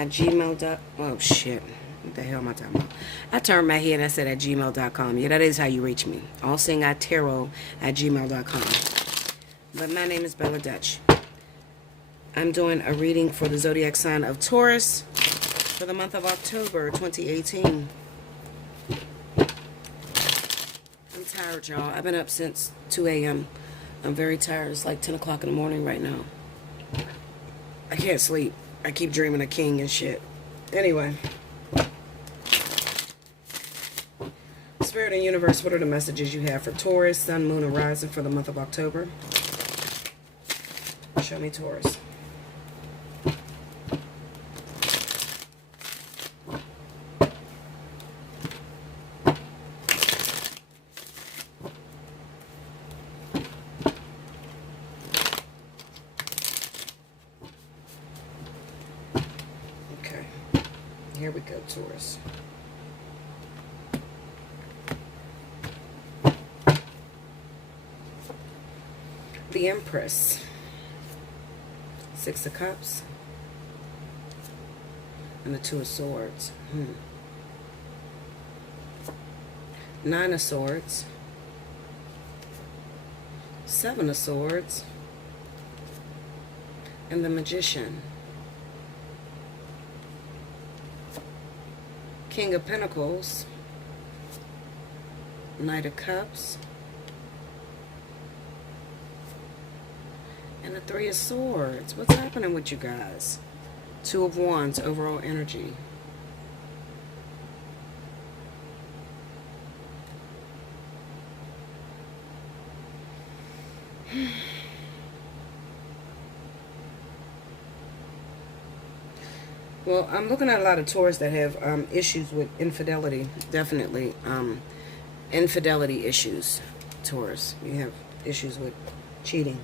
at gmail. Oh, shit. What the hell am I talking about? I turned my head and I said at gmail.com. Yeah, that is how you reach me. Allseeingeyetarot at gmail.com. But my name is Bella Dutch. I'm doing a reading for the zodiac sign of Taurus for the month of October 2018. I'm tired, y'all. I've been up since 2 a.m. I'm very tired. It's like 10 o'clock in the morning right now. I can't sleep. I keep dreaming of king and shit. Anyway. Spirit and universe, what are the messages you have for Taurus, sun, moon, and rising for the month of October? Show me Taurus. Okay. Here we go, Taurus. The Empress, Six of Cups, and the Two of Swords. Nine of Swords, Seven of Swords, and the Magician. King of Pentacles, Knight of Cups, and the Three of Swords. What's happening with you guys? Two of Wands, overall energy. Well, I'm looking at a lot of Taurus that have issues with infidelity. Definitely. Infidelity issues, Taurus. You have issues with cheating.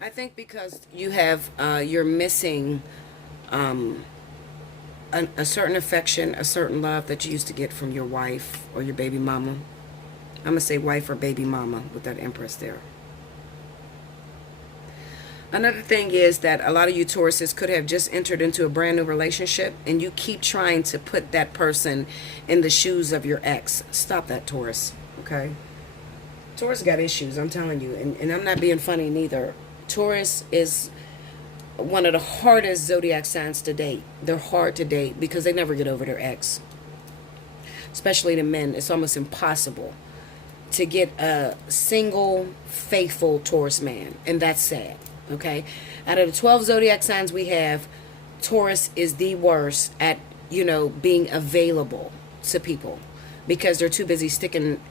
I think because you have, you're missing a certain affection, a certain love that you used to get from your wife or your baby mama. I'm going to say wife or baby mama with that Empress there. Another thing is that a lot of you Tauruses could have just entered into a brand new relationship and you keep trying to put that person in the shoes of your ex. Stop that, Taurus, okay? Taurus got issues, I'm telling you, and I'm not being funny neither. Taurus is one of the hardest zodiac signs to date. They're hard to date because they never get over their ex. Especially the men. It's almost impossible to get a single faithful Taurus man. And that's sad. Okay? Out of the 12 zodiac signs we have, Taurus is the worst at, being available to people. Because they're too busy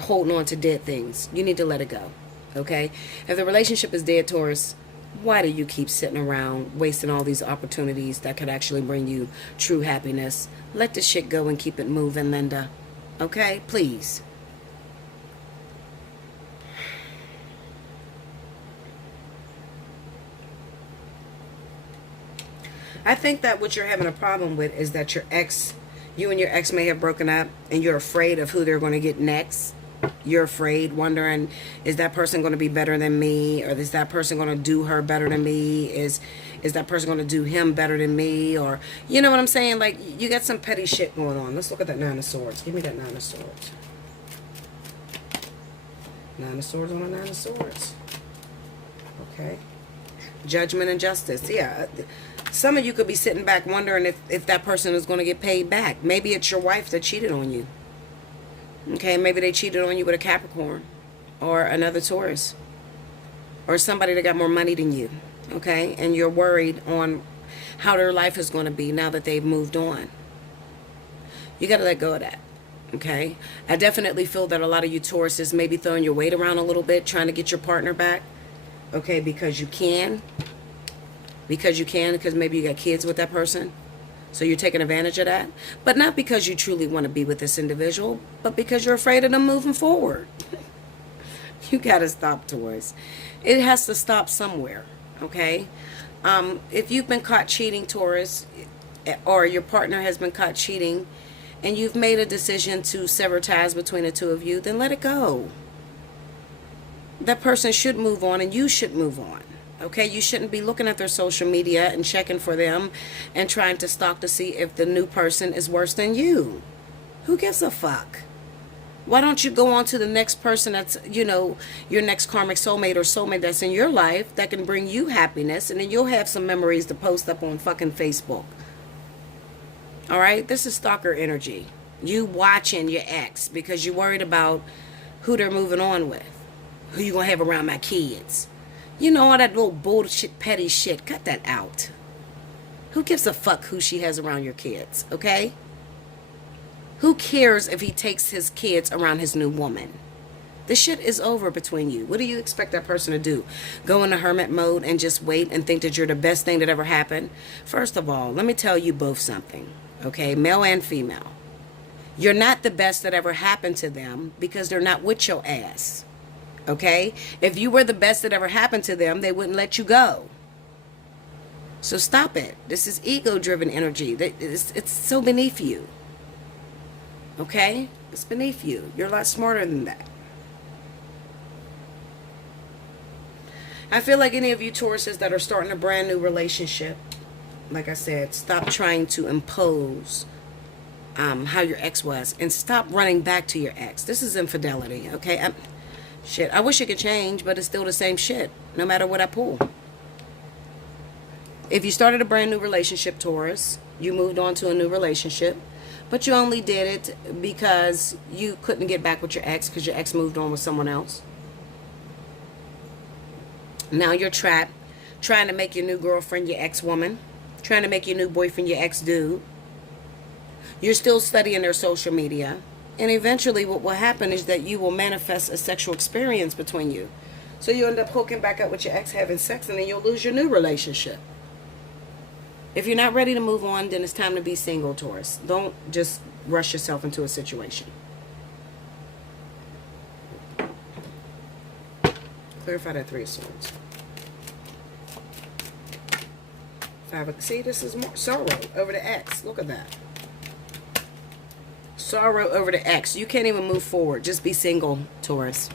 holding on to dead things. You need to let it go. Okay? If the relationship is dead, Taurus, why do you keep sitting around wasting all these opportunities that could actually bring you true happiness? Let the shit go and keep it moving, Linda. Okay? Please. I think that what you're having a problem with is that you and your ex may have broken up and you're afraid of who they're going to get next. You're afraid, wondering, is that person going to be better than me? Or is that person going to do her better than me? Is that person going to do him better than me? Or, you know what I'm saying? Like, you got some petty shit going on. Let's look at that Nine of Swords. Give me that Nine of Swords. Nine of Swords on a Nine of Swords. Okay. Judgment and justice. Yeah. Some of you could be sitting back wondering if that person is going to get paid back. Maybe it's your wife that cheated on you. Okay, maybe they cheated on you with a Capricorn or another Taurus or somebody that got more money than you, okay? And you're worried on how their life is going to be now that they've moved on. You got to let go of that, okay? I definitely feel that a lot of you Tauruses may be throwing your weight around a little bit, trying to get your partner back, okay, because you can. Because maybe you got kids with that person. So you're taking advantage of that. But not because you truly want to be with this individual, but because you're afraid of them moving forward. You got to stop, Taurus. It has to stop somewhere, okay? If you've been caught cheating, Taurus, or your partner has been caught cheating, and you've made a decision to sever ties between the two of you, then let it go. That person should move on, and you should move on, Okay, you shouldn't be looking at their social media and checking for them and trying to stalk to see if the new person is worse than you. Who gives a fuck? Why don't you go on to the next person that's, your next karmic soulmate or soulmate that's in your life that can bring you happiness, and then you'll have some memories to post up on fucking Facebook. All right? This is stalker energy. You watching your ex because you're worried about who they're moving on with. Who you gonna have around my kids. All that little bullshit, petty shit. Cut that out. Who gives a fuck who she has around your kids, okay? Who cares if he takes his kids around his new woman? This shit is over between you. What do you expect that person to do? Go into hermit mode and just wait and think that you're the best thing that ever happened? First of all, let me tell you both something, okay? Male and female. You're not the best that ever happened to them because they're not with your ass. Okay? If you were the best that ever happened to them, they wouldn't let you go. So stop it. This is ego-driven energy. It's so beneath you. Okay? It's beneath you. You're a lot smarter than that. I feel like any of you Tauruses that are starting a brand new relationship, like I said, stop trying to impose how your ex was, and stop running back to your ex. This is infidelity, okay? Shit, I wish it could change, but it's still the same shit, no matter what I pull. If you started a brand new relationship, Taurus, you moved on to a new relationship, but you only did it because you couldn't get back with your ex because your ex moved on with someone else. Now you're trapped, trying to make your new girlfriend your ex-woman, trying to make your new boyfriend your ex-dude. You're still studying their social media. And eventually what will happen is that you will manifest a sexual experience between you. So you end up hooking back up with your ex, having sex, and then you'll lose your new relationship. If you're not ready to move on, then it's time to be single, Taurus. Don't just rush yourself into a situation. Clarify that Three of Swords. See, this is more sorrow over the ex. Look at that. Sorrow over the ex. You can't even move forward. Just be single, Taurus.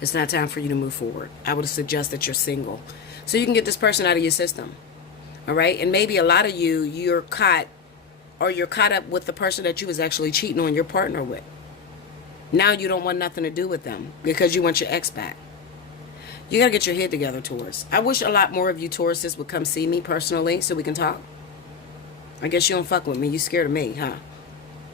It's not time for you to move forward. I would suggest that you're single, so you can get this person out of your system. All right? And maybe a lot of you're caught up with the person that you was actually cheating on your partner with. Now you don't want nothing to do with them because you want your ex back. You got to get your head together, Taurus. I wish a lot more of you Tauruses would come see me personally so we can talk. I guess you don't fuck with me. You scared of me, huh?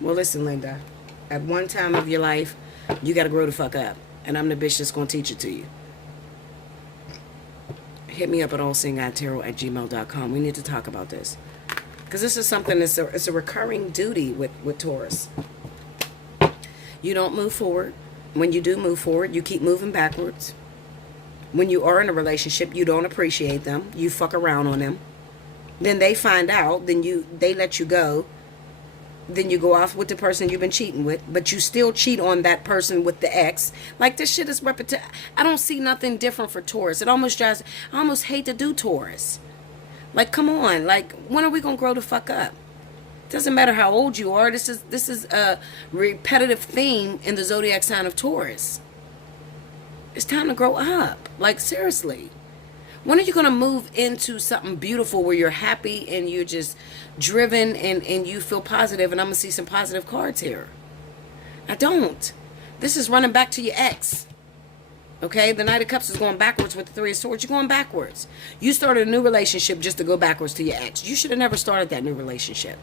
Well, listen, Linda. At one time of your life, you got to grow the fuck up. And I'm the bitch that's going to teach it to you. Hit me up at allseeingeyetarot@gmail.com. We need to talk about this. Because this is something that's it's a recurring duty with Taurus. You don't move forward. When you do move forward, you keep moving backwards. When you are in a relationship, you don't appreciate them. You fuck around on them. Then they find out. Then they let you go. Then you go off with the person you've been cheating with, but you still cheat on that person with the ex. Like, this shit is repetitive. I don't see nothing different for Taurus. I almost hate to do Taurus. Like, come on. Like, when are we gonna grow the fuck up? Doesn't matter how old you are. This is a repetitive theme in the zodiac sign of Taurus. It's time to grow up. Like, seriously. When are you going to move into something beautiful where you're happy and you're just driven and you feel positive? And I'm going to see some positive cards here. I don't. This is running back to your ex. Okay? The Knight of Cups is going backwards with the Three of Swords. You're going backwards. You started a new relationship just to go backwards to your ex. You should have never started that new relationship.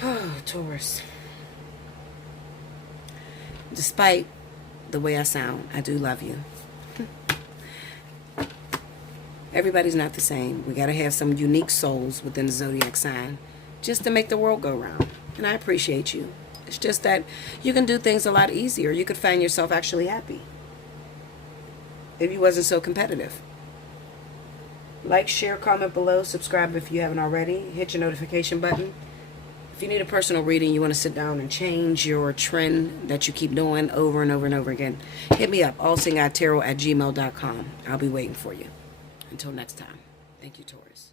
Oh, Taurus. Despite the way I sound, I do love you. Everybody's not the same. We got to have some unique souls within the zodiac sign just to make the world go round. And I appreciate you. It's just that you can do things a lot easier. You could find yourself actually happy if you wasn't so competitive. Like, share, comment below. Subscribe if you haven't already. Hit your notification button. If you need a personal reading, you want to sit down and change your trend that you keep doing over and over and over again, hit me up, allseeingeyetarot@gmail.com. I'll be waiting for you. Until next time. Thank you, Taurus.